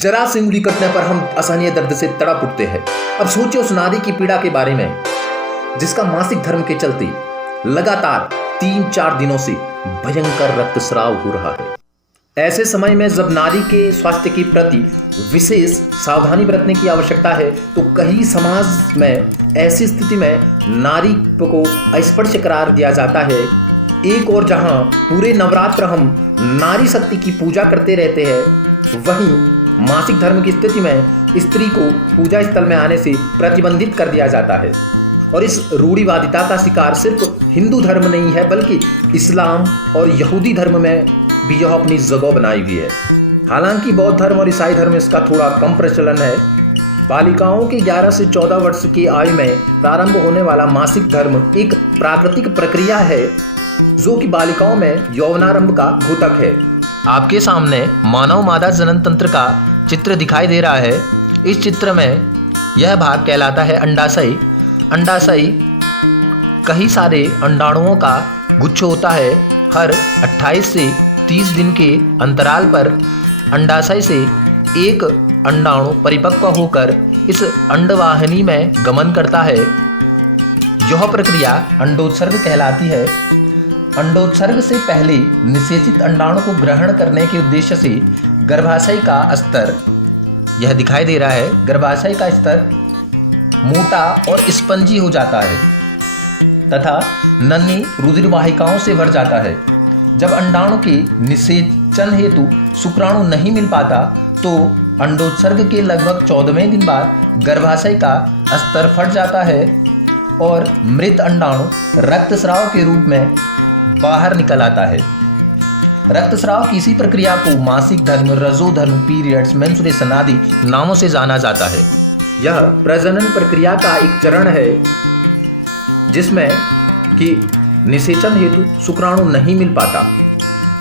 जरा सी उंगली कटने पर हम असहनीय दर्द से तड़प उठते हैं। अब सोचिए उस नारी की पीड़ा के बारे में जिसका मासिक धर्म के चलते लगातार 3-4 दिनों से भयंकर रक्तस्राव हो रहा है। ऐसे समय में जब नारी के स्वास्थ्य के प्रति विशेष सावधानी बरतने की आवश्यकता है, तो कहीं समाज में ऐसी स्थिति में नारी को अस्पर्श करार दिया जाता है। एक और जहां पूरे नवरात्र हम नारी शक्ति की पूजा करते रहते हैं, वहीं मासिक धर्म की स्थिति में स्त्री को पूजा स्थल में आने से प्रतिबंधित कर दिया जाता है। और इस रूढ़िवादिता का शिकार सिर्फ हिंदू धर्म नहीं है, बल्कि इस्लाम और यहूदी धर्म में भी यह अपनी जगह बनाई हुई है। हालांकि बौद्ध धर्म और ईसाई धर्म इसका थोड़ा कम प्रचलन है। बालिकाओं के 11 से 14 वर्ष की आयु में प्रारंभ होने वाला मासिक धर्म एक प्राकृतिक प्रक्रिया है जो कि बालिकाओं में यौवनारंभ का घोतक है। आपके सामने मानव मादा जनन तंत्र का चित्र दिखाई दे रहा है। इस चित्र में यह भाग कहलाता है अंडाशय। अंडाशय कई सारे अंडाणुओं का गुच्छ होता है। हर 28 से 30 दिन के अंतराल पर अंडाशय से एक अंडाणु परिपक्व होकर इस अंडवाहिनी में गमन करता है। यह प्रक्रिया अंडोत्सर्ग कहलाती है। अंडोत्सर्ग से पहले निषेचित अंडाणु को ग्रहण करने के उद्देश्य से गर्भाशय का स्तर, यह दिखाई दे रहा है, गर्भाशय का स्तर मोटा और स्पंजी हो जाता है तथा नन्ही रुधिर वाहिकाओं से भर जाता है। जब अंडाणु के निषेचन हेतु शुक्राणु नहीं मिल पाता तो अंडोत्सर्ग के लगभग 14वें दिन बाद गर्भाशय का स्तर फट जाता है और मृत अंडाणु रक्तस्राव के रूप में बाहर निकल आता है। रक्तस्राव की इसी प्रक्रिया को मासिक धर्म, रजोधर्म, पीरियड्स, मेंस्ट्रुएशन आदि नामों से जाना जाता है। यह प्रजनन प्रक्रिया का एक चरण है जिसमें कि निषेचन हेतु शुक्राणु नहीं मिल पाता,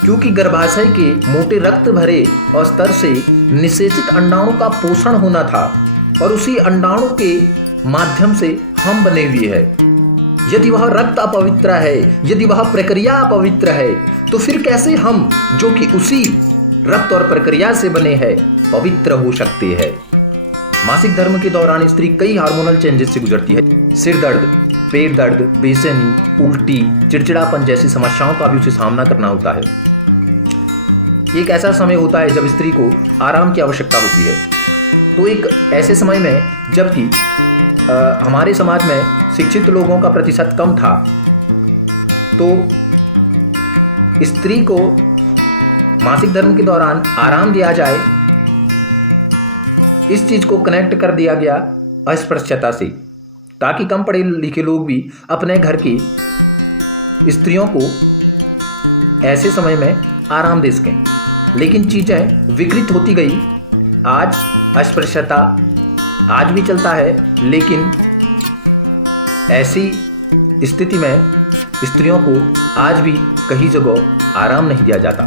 क्योंकि गर्भाशय के मोटे रक्त भरे स्तर से निषेचित अंडाणु का पोषण होना था और उसी अंडाणु के माध्यम से हम बने हुए हैं। यदि वह रक्त अपवित्र है, यदि वह प्रक्रिया अपवित्र है, तो फिर कैसे हम जो कि उसी रक्त और प्रक्रिया से बने हैं पवित्र हो सकते हैं। मासिक धर्म के दौरान स्त्री कई हार्मोनल चेंजेस से गुजरती है। सिर दर्द, पेट दर्द, बेचैनी, उल्टी, चिड़चिड़ापन जैसी समस्याओं का भी उसे सामना करना होता है। एक ऐसा समय होता है जब स्त्री को आराम की आवश्यकता होती है। तो एक ऐसे समय में जबकि हमारे समाज में शिक्षित लोगों का प्रतिशत कम था, तो स्त्री को मासिक धर्म के दौरान आराम दिया जाए, इस चीज को कनेक्ट कर दिया गया अस्पृश्यता से, ताकि कम पढ़े लिखे लोग भी अपने घर की स्त्रियों को ऐसे समय में आराम दे सकें। लेकिन चीज़ें विकृत होती गई। आज अस्पृश्यता आज भी चलता है, लेकिन ऐसी स्थिति में स्त्रियों को आज भी कई जगह आराम नहीं दिया जाता।